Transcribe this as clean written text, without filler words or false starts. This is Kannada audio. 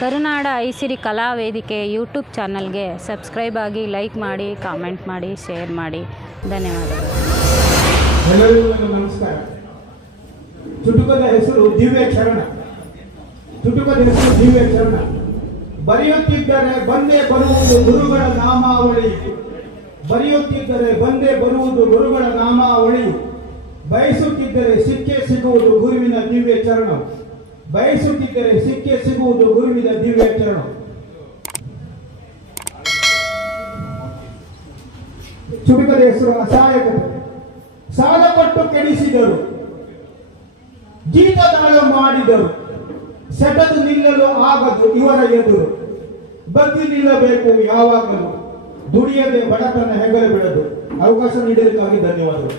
ಕರುನಾಡ ಐಸಿರಿ ಕಲಾ ವೇದಿಕೆ ಯೂಟ್ಯೂಬ್ ಚಾನಲ್ಗೆ ಸಬ್ಸ್ಕ್ರೈಬ್ ಆಗಿ, ಲೈಕ್ ಮಾಡಿ, ಕಾಮೆಂಟ್ ಮಾಡಿ, ಶೇರ್ ಮಾಡಿ. ಧನ್ಯವಾದಗಳು. ಎಲ್ಲರಿಗೂ ನಮಸ್ಕಾರ. ಚುಟುಕದ ಹೆಸರು ದಿವ್ಯ ಚರಣ. ಚುಟುಕದ ಹೆಸರು ದಿವ್ಯ ಚರಣ. ಬರೆಯುತ್ತಿದ್ದರೆ ಬಂದೇ ಬರುವುದು ಗುರುಗಳ ನಾಮಾವಳಿ. ಬರೆಯುತ್ತಿದ್ದರೆ ಬಂದೇ ಬರುವುದು ಗುರುಗಳ ನಾಮಾವಳಿ. ಬಯಸುತ್ತಿದ್ದರೆ ಸಿಕ್ಕೇ ಸಿಗುವುದು ಗುರುವಿನ ದಿವ್ಯ ಚರಣ. ಬಯಸುತ್ತಿದ್ದರೆ ಸಿಕ್ಕೇ ಸಿಗುವುದು ಗುರುವಿನ ದಿವ್ಯ ಚರಣ. ಚುಟುಕದ ಹೆಸರು ಅಸಹಾಯಕತೆ. ಸಾಲ ಕೊಟ್ಟು ಕೆಡಿಸಿದರು, ಜೀತದಾಳ ಮಾಡಿದರು, ಸೆಟದು ನಿಲ್ಲಲು ಆಗದು ಇವರ ಎದುರು. ಬಗ್ಗಿ ನಿಲ್ಲಬೇಕು ಯಾವಾಗಲೂ, ದುಡಿಯದೆ ಬಡತನ ಹೆಗಲು ಬಿಡದು. ಅವಕಾಶ ನೀಡಲಿಕ್ಕಾಗಿ ಧನ್ಯವಾದಗಳು.